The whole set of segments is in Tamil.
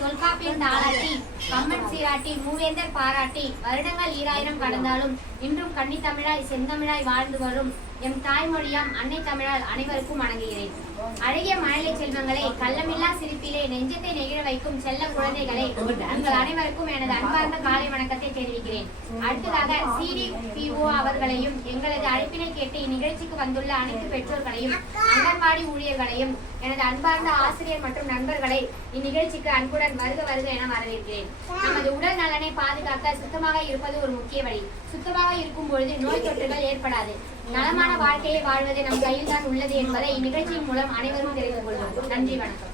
தொல்காப்பியன் தாளாட்டி கம்மன் சீராட்டி மூவேந்தர் பாராட்டி வருடங்கள் 2000 கடந்தாலும் இன்றும் கன்னித்தமிழாய் செந்தமிழாய் வாழ்ந்து வரும் எம் தாய்மொழியாம் அன்னை தமிழால் அனைவருக்கும் வணங்குகிறேன். அழகிய மழலை செல்வங்களே, கள்ளமில்லா சிரிப்பிலே நெஞ்சத்தை நெகிழ வைக்கும் செல்ல குழந்தைகளே, உங்கள் அனைவருக்கும் எனது அன்பார்ந்த காலை வணக்கத்தை தெரிவிக்கிறேன். அடுத்ததாக CDPO அவர்களையும் எங்களது அழைப்பினை கேட்டு இந்நிகழ்ச்சிக்கு வந்துள்ள அனைத்து பெற்றோர்களையும் அங்கன்வாடி ஊழியர்களையும் எனது அன்பார்ந்த ஆசிரியர் மற்றும் நண்பர்களை இந்நிகழ்ச்சிக்கு அன்புடன் வருக வருக என வரவேற்கிறேன். நமது உடல் நலனை பாதுகாக்க சுத்தமாக இருப்பது ஒரு முக்கிய வழி. சுத்தமாக இருக்கும் பொழுது நோய் தொற்றுகள் ஏற்படாது. நலமான வாழ்க்கையை வாழ்வது நம் கையில் தான் உள்ளது என்பதை இந்நிகழ்ச்சியின் மூலம் அனைவரும் தெரிந்து கொள்வோம். நன்றி, வணக்கம்.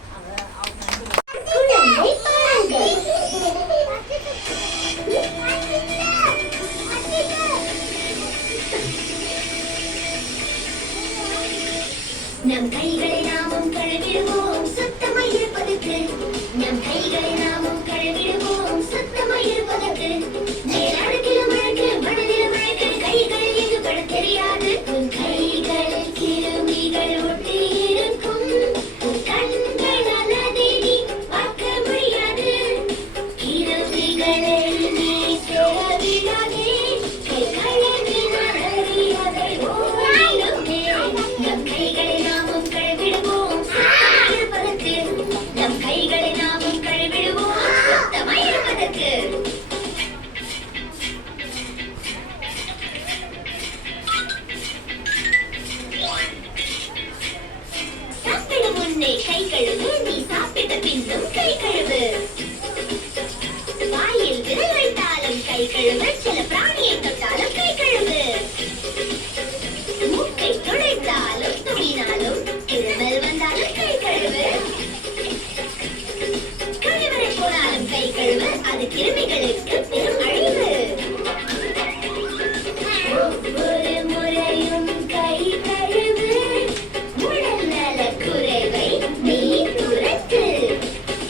நம் கைகளை நாமும் கழுவிடுவோம் சுத்தமாய் இருப்பதற்கு. நம் கைகளை நாமும் கழுவிடுவோம் சுத்தமாய் இருப்பதற்கு. மேலடக்கிலும் அழகு மனதிலும் அழகு கைகள் எங்கு பட தெரியாது. உன் கைகளில் கிருமிகள் ஒட்டி இருக்கும். உன் கண்களால் அதை நீ பார்க்க முடியாது. கிருமிகளை நீ தேடாதே. கை கழுவினால் அறியாதை ஓடிடுமே. நம் கைகளை நாமும் கழுவிடுவோம் சுத்தமாய் இருப்பதற்கு. நம் கைகளை நாமும் கழுவிடுவோம் சுத்தமாய் இருப்பதற்கு. சாப்பிடும் முன்னே கை கழுவு. நீ சாப்பிட்ட பின்னும் கை கழுவு. வாயில் விரல் வைத்தாலும் கை கழுவு. சில பிராணியை தொட்டாலும் கை கழுவு. மூக்கை துடைத்தாலும் துணினாலும் இருமல் வந்தாலும் கை கழுவு. கழிவறை போனாலும் கை கழுவு. அது கிருமிகளுக்கு பெரும் அழிவு. ஒவ்வொரு முறையும் கை கழுவு. உடல் நல குறைவை நீ துரத்து.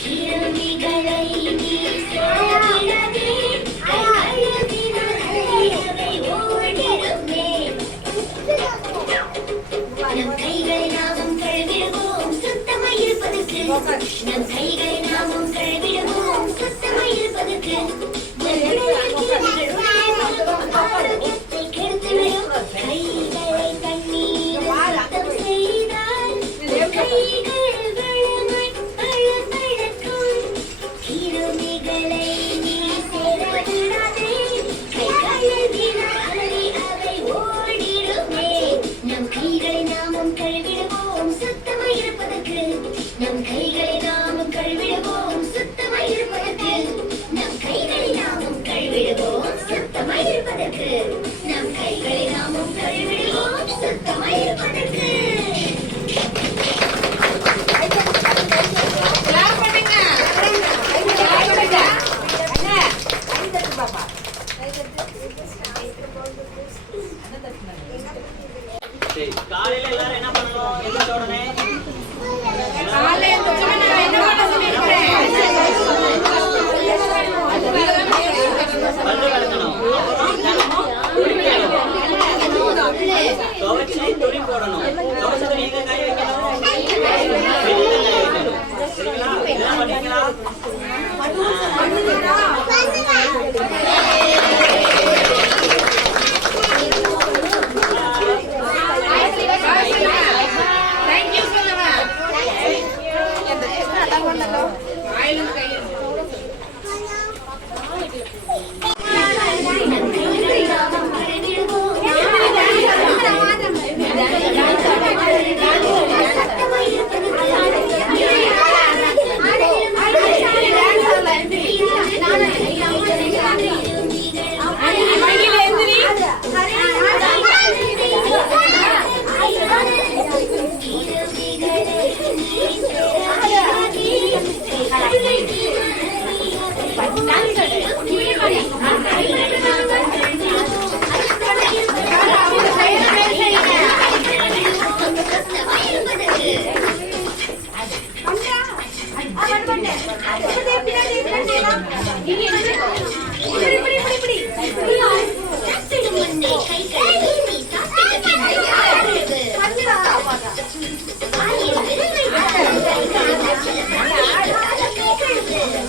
கிருமிகளை நீ சேராதே. கை கழுவினால் அவை ஓடிடுமே. நம் கைகளை நாமும் கழுவிடுவோம் சுத்தமாய் இருப்பதற்கு. நம் கைகளை நாமும் கழுவிடுவோம் சுத்தமாய் இருப்பதற்கு. ஆரோக்கியத்தை கெடுத்துவிடும் கைகளை தண்ணீர் சுத்தம் செய்தால் கைகள் வளமாய் பழப்பழக்கும். கிருமிகளை நீ சேரவிடாதே. கை கழுவினால் அவை ஓடிடுமே. நம் கைகளை நாமும் கழுவிடுவோம் சுத்தமாய் இருப்பதற்கு. நம் கைகளை நாமும் கழுவிடுவோம் சுத்தமாய் இருப்பதற்கு. நம் கைகளை நாமும் கழுவிடுவோம் சுத்தமாய் இருப்பதற்கு. நம் கைகளை நாமும் கழுவிடுவோம் சுத்தமாய் இருப்பதற்கு. காலையில எல்லாரும் என்ன பண்ணணும்? எந்திரிச்ச உடனே பல்லு விளக்கணும். துவைச்சு துணி போடணும். துவைச்ச துணி எங்க காய வைக்கணும்? வெளியில காய வைக்கணும். சரிங்களா? இதெல்லாம் பண்ணீங்களா? கை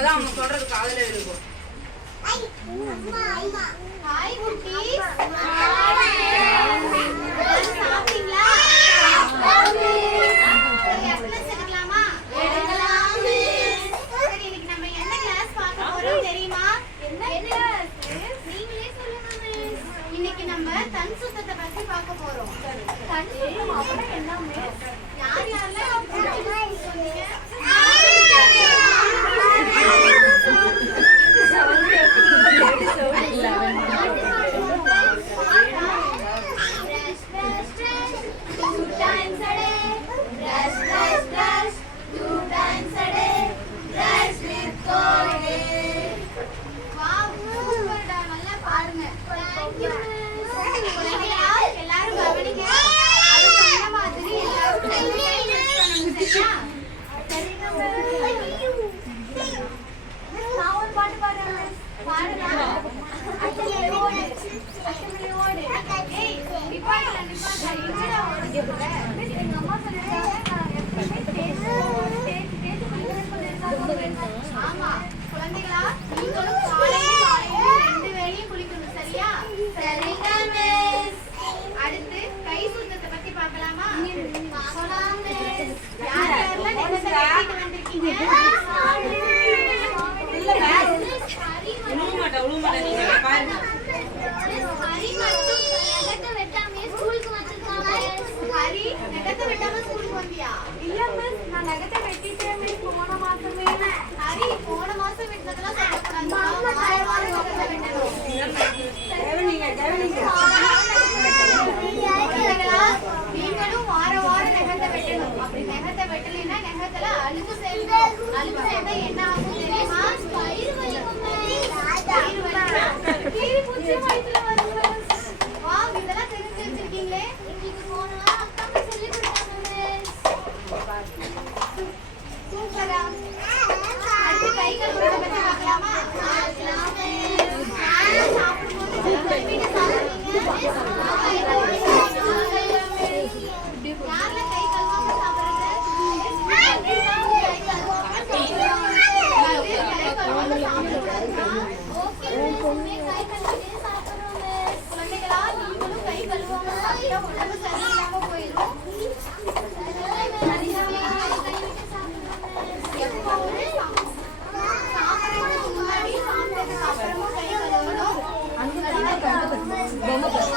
அப்பதான் அவங்க சொல்றது காதுல இருக்கும். ஹாய் குட்டீஸ். சாப்பிட்டீங்களா? அட்டெண்டன்ஸ் எடுக்கலாமா? எடுக்கலாம். சரி, இன்னைக்கு நம்ம என்ன கிளாஸ் பார்க்க போறோம் தெரியுமா? என்ன கிளாஸ்? நீங்களே சொல்லுங்க மிஸ். இன்னைக்கு நம்ம தன் சுத்தத்தை பத்தி பார்க்க போறோம். தன் சுத்தம் அப்படினா என்ன மிஸ்? யார் யாரெல்லாம் சொன்னீங்க? ஆமா குழந்தைகளா, நீங்களும் காலையில 2 வேளையும் குளிக்கணும். சரியா? சரிங்க மிஸ். அடுத்து கை சுத்தத்தை பத்தி பார்க்கலாமா? பார்க்கலாம் மிஸ். யார் யாரெல்லாம் நெக்ஸ்ட் வீட்டுக்கு வந்திருக்கீங்க? இல்ல மிஸ். உழுமாட்டா நீங்க பாருங்க. ஹரி மட்டும் நகத்தை வெட்டாம ஸ்கூலுக்கு வந்திருக்காங்க. ஹரி நகத்தை வெட்டாம ஸ்கூலுக்கு வந்தியா? இல்ல மிஸ், நான் நகத்தை வெட்டிட்டேன் மிஸ் போன மாசமே. ஹரி போன மாசம் வெட்டதெல்லாம் சொல்லக்கூடாது. நீங்களும் வார வாரம் நகத்தை வெட்டணும். அப்படி நகத்தை வெட்டலைன்னா நகத்துல அழுக்கு சேர்ந்தோம். அழுக்கு சேர்ந்தா என்ன ஆகும் தெரியுமா? பயிர் வலிக்கும். இதெல்லாம் தெரிஞ்சு வச்சிருக்கீங்களே. இன்னைக்கு போனா அக்கா சொல்லி கொடுத்தாங்க. சூப்பரா. அடுத்து கை கழுவுறத பத்தி பார்க்கலாமா? சாப்பிடும்போது கழுவிட்டு சாப்பிடுவீங்க. யார்ல கை கழுவாம சாப்பிடுறது? குழந்தைகளா, நீங்களும் கை கழுவாம சாப்பிட்டா உடம்பு சரியில்லாம போயிடும். எப்பவுமே சாப்பிடுறதுக்கு முன்னாடி சாப்பிட்டதுக்கு அப்புறமும் கை கழுவணும். சரியா குழந்தைகளா?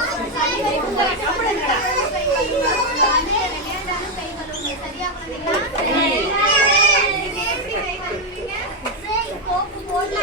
எப்படி கை கழுவுவீங்க? சோப்பு போட்டு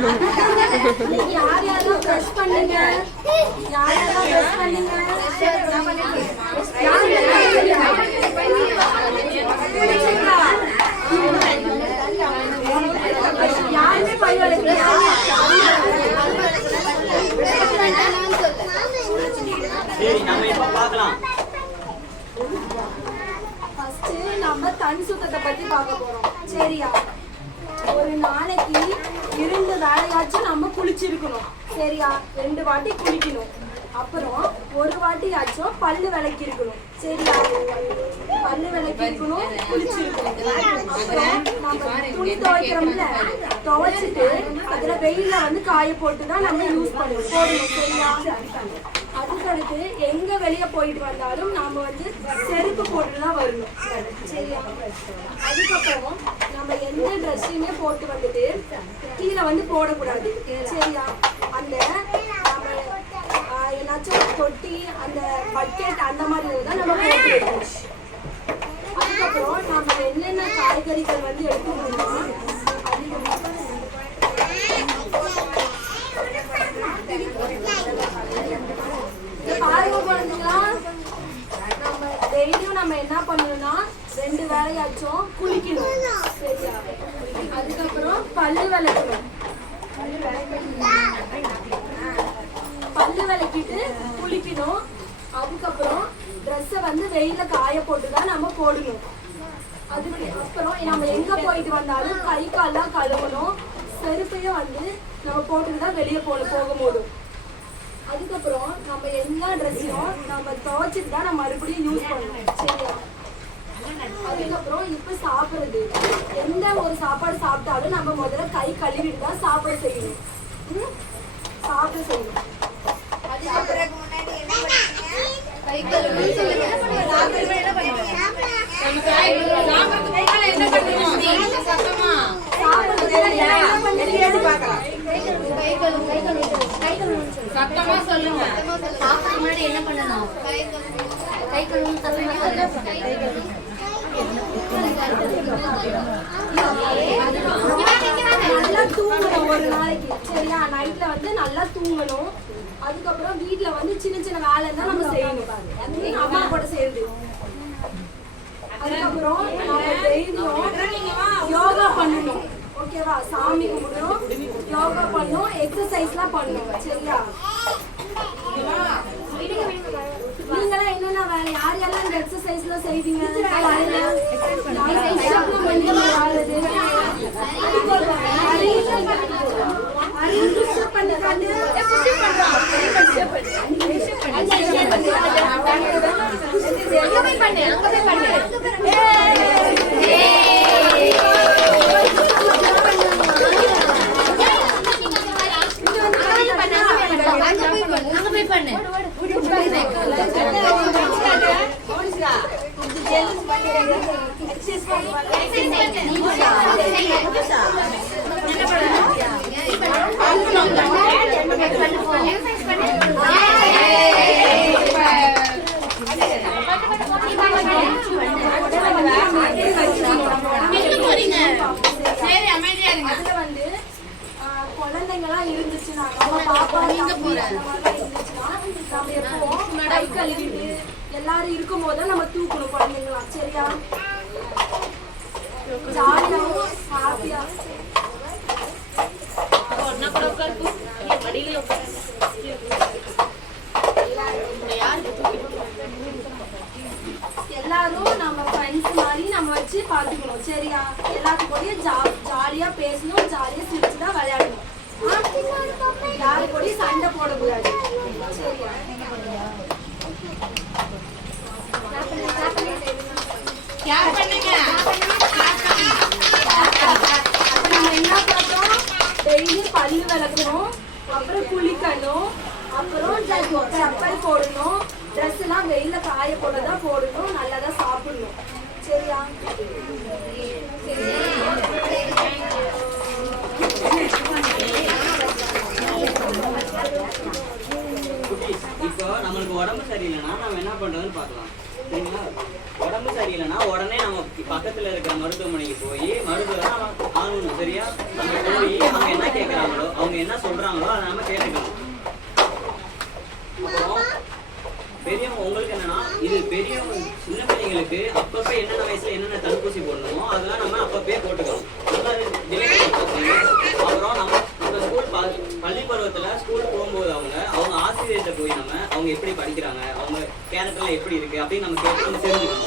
யார் யாரெல்லாம் ப்ரஷ் பண்ணுங்க? யார் யாரெல்லாம் ப்ரஷ் பண்ணுங்க? யாருமே பை வளைக்கலையா? சரி நம்ம இப்ப பார்க்கலாம். ஃபர்ஸ்ட் நம்ம கண் சுத்தத்தை பத்தி பார்க்க போறோம். சரியா? ஒரு நாளைக்கு 2 வேளையாச்சும் நம்ம குளிச்சிருக்கணும். சரியா? 2 வாட்டி குளிக்கணும். அப்புறம் ஒரு வாட்டியாச்சும் பல்லு விளக்கி இருக்கணும். சரியா? பல்லு விளக்கி இருக்கணும், குளிச்சிருக்கணும். அப்புறம் நம்ம துணி துவைக்கிறோம்ல, துவைச்சிட்டு அதுல வெயில வந்து காய போட்டு தான் நம்ம யூஸ் போடணும். சரியா? அதுக்கடுத்து எங்க வெளியே போயிட்டு வந்தாலும் நாம வந்து செருப்பு போட்டு தான் வரணும். சரியா? அதுக்கப்புறம் நம்ம எந்த ட்ரெஸ்ஸையுமே போட்டு வந்துட்டு கீழே வந்து போடக்கூடாது. சரியா? அந்த நம்ம ஏதாச்சும் தொட்டி, அந்த பக்கெட் அந்த மாதிரி தான் நம்ம போட்டு வைக்கணும். அதுக்கப்புறம் நம்ம என்னென்ன காய்கறிகள் வந்து எடுத்துக்கணும்னா பாருங்க குழந்தைங்களா, நம்ம டெய்லியும் நம்ம என்ன பண்ணணும்னா 2 வேளையாச்சும் குளிக்கணும். சரியா? அதுக்கப்புறம் பல்லு விளக்கணும். பல்லு விளக்கிட்டு குளிக்கணும். அதுக்கப்புறம் ட்ரெஸ்ஸை வந்து வெயில காய போட்டு தான் நம்ம போடணும். அதுக்கு அப்புறம் நம்ம எங்க போயிட்டு வந்தாலும் கை கால்லாம் கழுவணும். செருப்பையும் வந்து நம்ம போட்டுட்டு தான் வெளியே போகும்போது. அதுக்கப்புறம் நம்ம எல்லா ட்ரெஸ்ஸையும் நம்ம துவைச்சிட்டு தான் நம்ம மறுபடியும் யூஸ் பண்ணணும். சரியா? அதுக்கப்புறம் இப்ப சாப்பிடுறது, எந்த ஒரு சாப்பாடு சாப்பிட்டாலும் நம்ம முதல்ல கை கழுவிட்டு தான் சாப்பிட செய்யணும். சாப்பிட செய்யணும். அதுக்கப்புறம் சத்தமா சொல்லுங்க. சாப்பிட முன்னாடி என்ன பண்ணணும்? கை கழுவணும். சத்தமா சொல்லுங்க. நல்லா தூங்கணும் ஒரு நாளைக்கு. சரியா? நைட்ல வந்து நல்லா தூங்கணும். அதுக்கப்புறம் வீட்டுல வந்து சின்ன சின்ன வேலை தான் நம்ம செய்யணும். அம்மா கூட சேர்ந்து. அதுக்கப்புறம் நம்ம டெய்லியும் யோகா பண்ணணும். ஓகேவா? சாமி கும்பிடணும், யோகா பண்ணணும், எக்ஸசைஸ்லாம் பண்ணணும். சரியா? நீங்களாம் என்னென்ன வேலை, யார் யாரெல்லாம் இந்த எக்ஸசைஸ்லாம் செய்வீங்க? குழந்தைங்கலாம் இருந்துச்சுன்னா நம்ம பாப்பா இருந்துச்சுன்னா நம்ம எப்பவும் கை கழுவிட்டு எல்லாரும் இருக்கும் போது நம்ம தூக்கணும் குழந்தைங்களாம். சரியா? ஜாலியாகவும் ஹாப்பியா எல்லாரும் நம்ம ஃப்ரெண்ட்ஸ் மாதிரி நம்ம வச்சு பார்த்துக்கணும். சரியா? எல்லாத்துக்கூடயும் ஜாலியா பேசணும், ஜாலியா சிரிச்சு தான் விளையாடணும். யாரு கூடயும் சண்டை போடக்கூடாது. சரியா? நம்ம என்ன பார்த்தோம்? டெய்லி பல்லு விளக்கணும், அப்புறம் குளிக்கணும், அப்புறம் செப்பல் போடணும், ட்ரெஸ் எல்லாம் வெயில காய போடதான் போடணும், நல்லதா சாப்பிடணும். சரியா? இப்போ நம்மளுக்கு உடம்பு சரியில்லைன்னா நம்ம என்ன பண்றதுன்னு பார்க்கலாம். சரிங்களா? உடம்பு சரியில்லைன்னா உடனே நம்ம பக்கத்துல இருக்கிற மருத்துவமனைக்கு போய் மருத்துவரை நம்ம ஆகணும். சரியா? நம்ம போய் அவங்க என்ன கேட்குறாங்களோ அவங்க என்ன சொல்றாங்களோ அதை நம்ம கேட்டுக்கணும். அப்புறம் பெரியவங்க உங்களுக்கு என்னன்னா இது பெரியவங்க சின்ன பிள்ளைங்களுக்கு அப்பப்ப என்னென்ன வயசுல என்னென்ன தடுப்பூசி போடணுமோ அதெல்லாம் நம்ம அப்பப்பே போட்டுக்கணும். அப்புறம் நம்ம ஸ்கூல் பள்ளி பருவத்துல ஸ்கூல் போகும்போது அவங்க ஆசிரியர்கிட்ட போய் அவங்க எப்படி படிக்கிறாங்க, அவங்க கேரக்டர்ல எப்படி இருக்கு அப்படின்னு நம்ம கேட்டு நம்ம தெரிஞ்சுக்கணும்.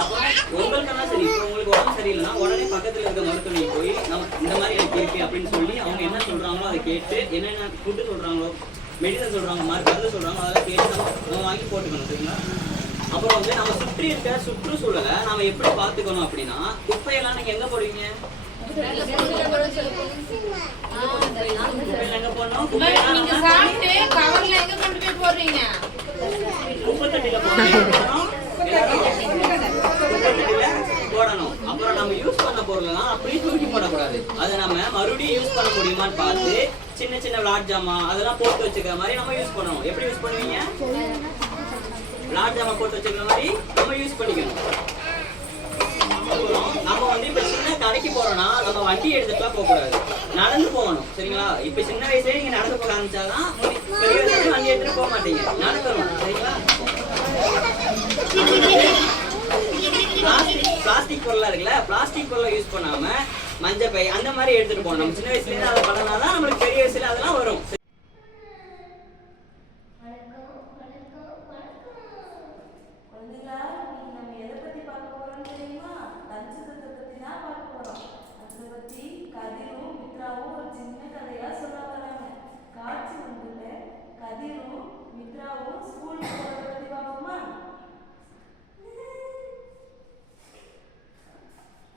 அப்புறம் உங்களுக்கெல்லாம் சரி, இப்போ உங்களுக்கு உடம்பு சரியில்லைன்னா உடனே பக்கத்துல இருக்க மருத்துவமனைக்கு போய் நம்ம இந்த மாதிரி எனக்கு இருக்கு அப்படின்னு சொல்லி அவங்க என்ன சொல்றாங்களோ அதை கேட்டு என்னென்ன ஃபுட்டு சொல்றாங்களோ மெடிசன் சொல்றாங்க மருந்து சொல்றாங்க அதெல்லாம் கேட்டு நம்ம வாங்கி போட்டுக்கணும். சரிங்களா? அப்புறம் நம்ம சுற்றி இருக்க சுற்றுச்சூழலை நம்ம எப்படி பார்த்துக்கணும் அப்படின்னா குப்பையெல்லாம் நீங்க எங்க போடுவீங்க? குப்பையில எங்க போடணும்? நீங்க சாப்பிட்டு கவர்ல எங்க கொண்டு போய் போடுறீங்க? குப்பைத்தொட்டியில போடணும். அப்புறம் நம்ம யூஸ் பண்ண பொருள்லாம் அப்படியே தூக்கி போடக்கூடாது. அதை நம்ம மறுபடியும் யூஸ் பண்ண முடியுமான்னு பார்த்து சின்ன சின்ன விளாட் ஜாமா அதெல்லாம் போட்டு வச்சுக்கிற மாதிரி நம்ம யூஸ் பண்ணணும். எப்படி யூஸ் பண்ணுவீங்க? விளாட் ஜாமா போட்டு வச்சுக்கிற மாதிரி நம்ம யூஸ் பண்ணிக்கணும். அப்புறம் நம்ம இப்ப சின்ன கடைக்கு போறோம்னா நம்ம வண்டி எடுத்துட்டுலாம் போகக்கூடாது, நடந்து போகணும். சரிங்களா? இப்ப சின்ன வயசுல நீங்க நடந்து போக ஆரம்பிச்சாதான் பெரிய வயசுல வண்டி எடுத்துட்டு போக மாட்டீங்க, நடக்கணும். சரிங்களா? பிளாஸ்டிக் பொருளா இருக்குல்ல, பிளாஸ்டிக் பொருளை யூஸ் பண்ணாம மஞ்சள் பை அந்த மாதிரி எடுத்துட்டு போகணும். நம்ம சின்ன வயசுல இருந்து அதை பண்ணனாதான் நம்மளுக்கு பெரிய வயசுல அதெல்லாம் வரும்.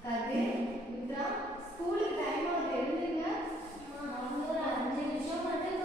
கதிர், மித்ரா, ஸ்கூலுக்கு டைம் ஆகுது, எழுந்துங்க. 5 நிமிஷம் மட்டும்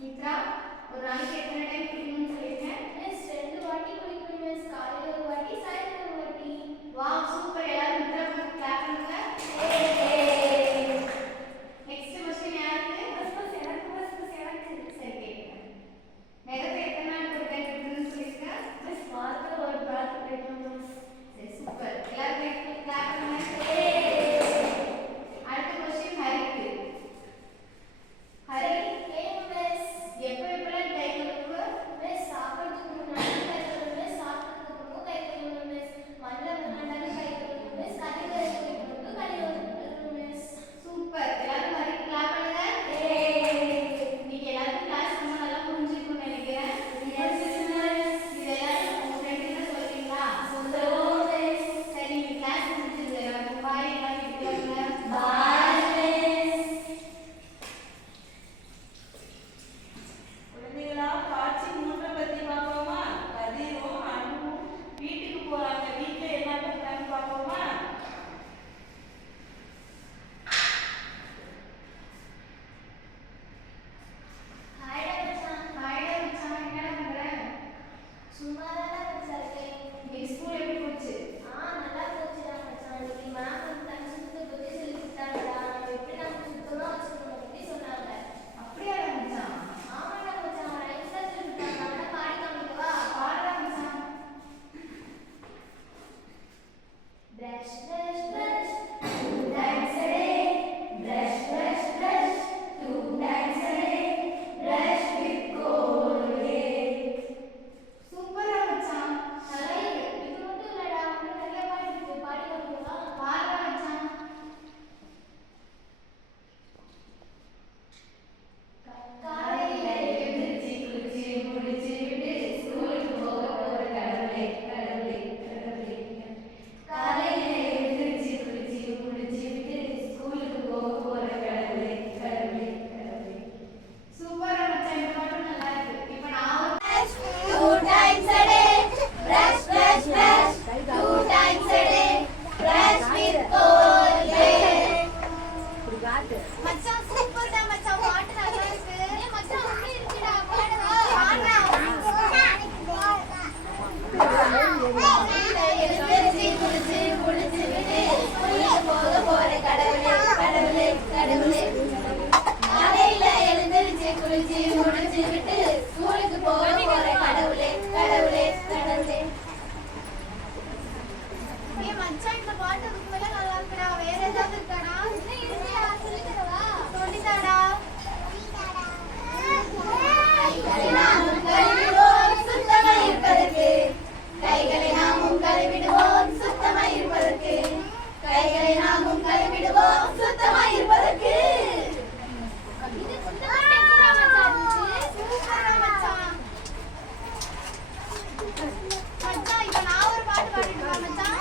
மித்ரா, ஒரு நாளைக்கு எத்தனை டைம் குளிக்கணும்னு சொல்லிருக்கேன்? மிஸ் 2 வாட்டி குளிக்கணும் மிஸ். காலையில ஒரு வாட்டி, சாயங்காலம் ஒரு வாட்டி. Wow, super. எல்லாரும் மித்ரா கிளாப் பண்ணுங்க. நெக்ஸ்ட் क्वेश्चन யாருக்கு? பஸ் எனக்கு. சரி கேளுங்க. நகத்தை எத்தனை நாள் ஒரு டைம் குளிக்கணும்னு சொல்லிருக்கேன்? மிஸ் வாரத்துல ஒரு பாத் குளிக்கணும் மிஸ். சரி சூப்பர். எல்லாரும் கிளாப் பண்ணுங்க. அடுத்த क्वेश्चन ஹரிக்கு. ஹரி, எப்போ எப்பெல்லாம் கை கழுவு? மிஸ் சாப்பிட்றதுக்கு முன்னாடி கை கழுவு மிஸ், சாப்பிட்றதுக்கு அப்புறம் கை கழுவு மிஸ், மண்ணில் விளையாண்டாலும் கை கழுவு மிஸ், கழிவு கழுவு கழுவு மிஸ். சூப்பர். எல்லாரும் ஹரி கிளாப் பண்ணுங்க. இன்னைக்கு எல்லாருக்கும் கிளாஸ் ரொம்ப நல்லா புரிஞ்சிருக்கும்னு நினைக்கிறேன். இது எல்லாரும் உங்க ஃப்ரெண்டுகிட்ட சொல்றீங்களா? சொல்லுவோம் மிஸ். சரி, இன்னைக்கு கிளாஸ் முடிஞ்சிருது. எல்லாருக்கும் பாய். எல்லாரும் கிட்ட பாய் மிஸ். குழந்தைகளா, காட்சி 3 பத்தி பார்ப்போமா? கதிரும் அன்பும் வீட்டுக்கு போறாங்க. வீட்டுல என்ன பண்றாங்க பார்ப்போமா? ஹாய்டா மச்சான். ஹாய்டா மச்சான். என்னடா பண்ற? சும்மா தான் மச்சான் இருக்கேன். இன்னைக்கு ஸ்கூல் எப்படி போச்சு? நல்லா போச்சுடா மச்சான். இன்னைக்கு மேம் வந்து தண்ணி சுத்தத்தை பத்தி சொல்லி கொடுத்தாங்கடா. நம்ம எப்படி நம்ம சுத்தமா வச்சுக்கணும் பத்தி சொன்னாங்க. அப்படியாடா மச்சான்? ஆமாடா மச்சான். ரைம்ஸா சொல்லி கொடுத்தாங்க. அவனை பாடி காமிக்கவா? பாடுடா மச்சான். Brush, brush, brush, 2 times a day. Brush, brush, brush, 2 times a day. Brush with Colgate. சூப்பரா மச்சான். நல்லா இருக்கு. இது மட்டும் இல்லடா, இன்னும் நிறைய பாட்டு இருக்கு. பாடி காமிக்கவா? பாடுடா மச்சான். காலையில எழுந்திருச்சு குளிச்சு முடிச்சு விட்டு ஸ்கூலுக்கு போக போற கடவுளே கடவுளே கடவுளே. காலையில எழுந்திருச்சு குளிச்சு முடிச்சு விட்டு ஸ்கூலுக்கு போக போற கடவுளே கடவுளே கடவுளே. சூப்பரா மச்சான். இந்த பாட்டு நல்லா இருக்கு. இப்போ நான் 2 times a day. Brush, brush, brush. 2 times a day. Brush with Colgate. மச்சான் சூப்பர்டா மச்சான். பாட்டு நல்லா இருக்கு. மச்சான் ஒண்ணு இருக்குடா. பாடுடா. பாடுடா. எழுந்திருச்சு குளிச்சு முடிச்சு விட்டு ஸ்கூலுக்கு போக போற கடவுளே கடவுளே கடவுளே. காலையில எழுந்திருச்சு குளிச்சு முடிச்சு விட்டு ஸ்கூலுக்கு போக போற கடவுளே கடவுளே கடவுளே. ஏய் மச்சான், இந்த பாட்டு அதுக்கு மேல நல்லா இருக்குடா. வேற ஏதாவது இருக்காடா? இன்னும் இருக்குடா. சொல்லி தரவா? சொல்லி தாடா. கைகளை நாமும் கழுவிடுவோம் சுத்தமாய் இருப்பதற்கு. கைகளை நாமும் கழுவிடுவோம் சுத்தமாய் இருப்பதற்கு. கைகளை நாமும் கழுவிடுவோம் சுத்தமாய் இருப்பதற்கு. இது சுத்தமா மச்சான். சூப்பரா மச்சான். மச்சான், இப்போ நான் ஒரு பாட்டு பாடிடுவா மச்சான்.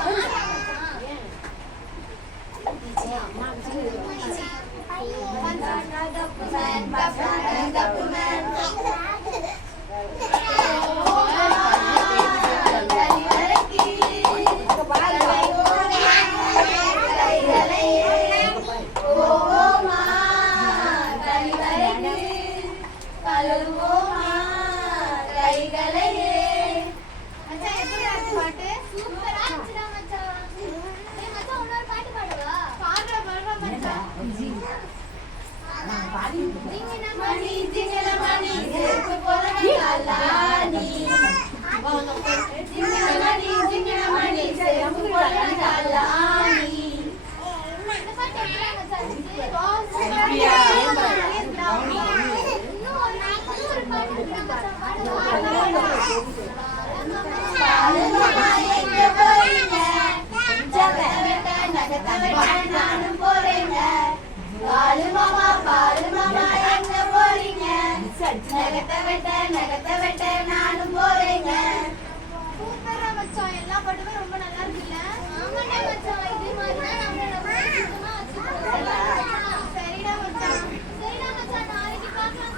எல்லா பாட்டுமே ரொம்ப நல்லா இருக்குல்ல? ஆமாடா மச்சான், இதே மாதிரி தான் நம்ம சுத்தமா வச்சுக்கணும். சரிடா மச்சான். சரிடா மச்சான், நாளைக்கு பார்க்கலாம்.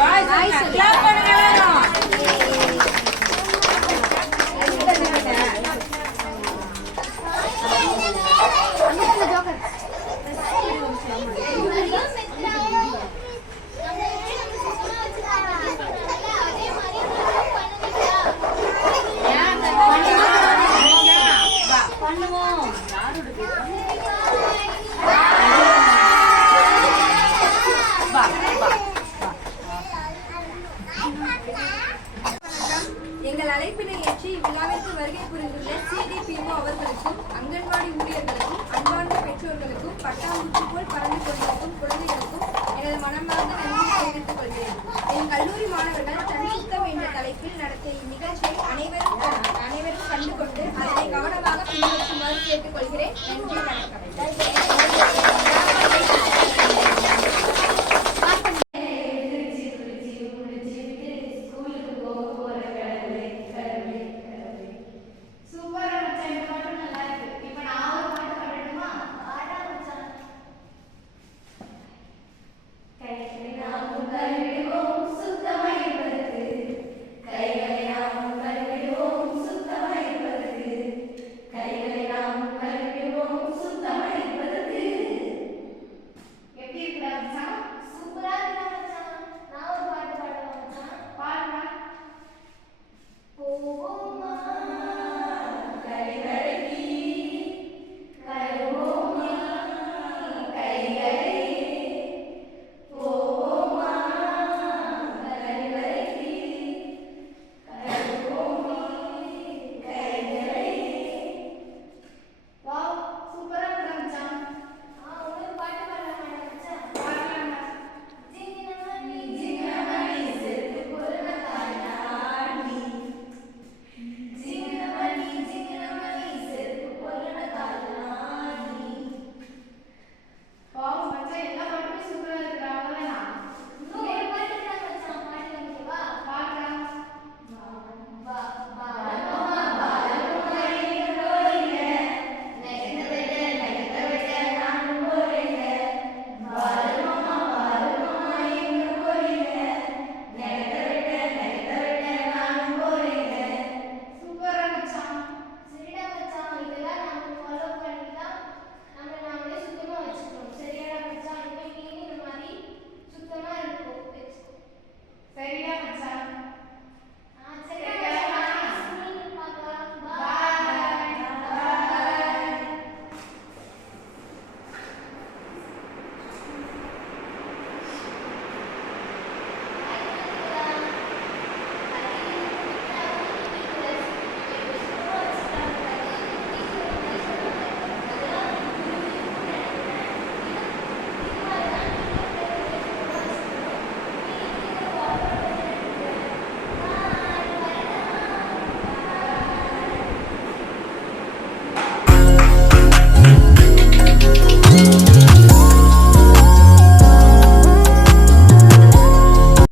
பாய் கிளாப் பண்ணுங்க எல்லாரும். அந்த ஜோக்கர் வகுப்பில் நடத்திய இந்நிகழ்ச்சியை அனைவரும் கண்டு கொண்டு அதனை கவனமாக பின்பற்றுமாறு கேட்டுக்கொள்கிறேன். நன்றி, வணக்கம்.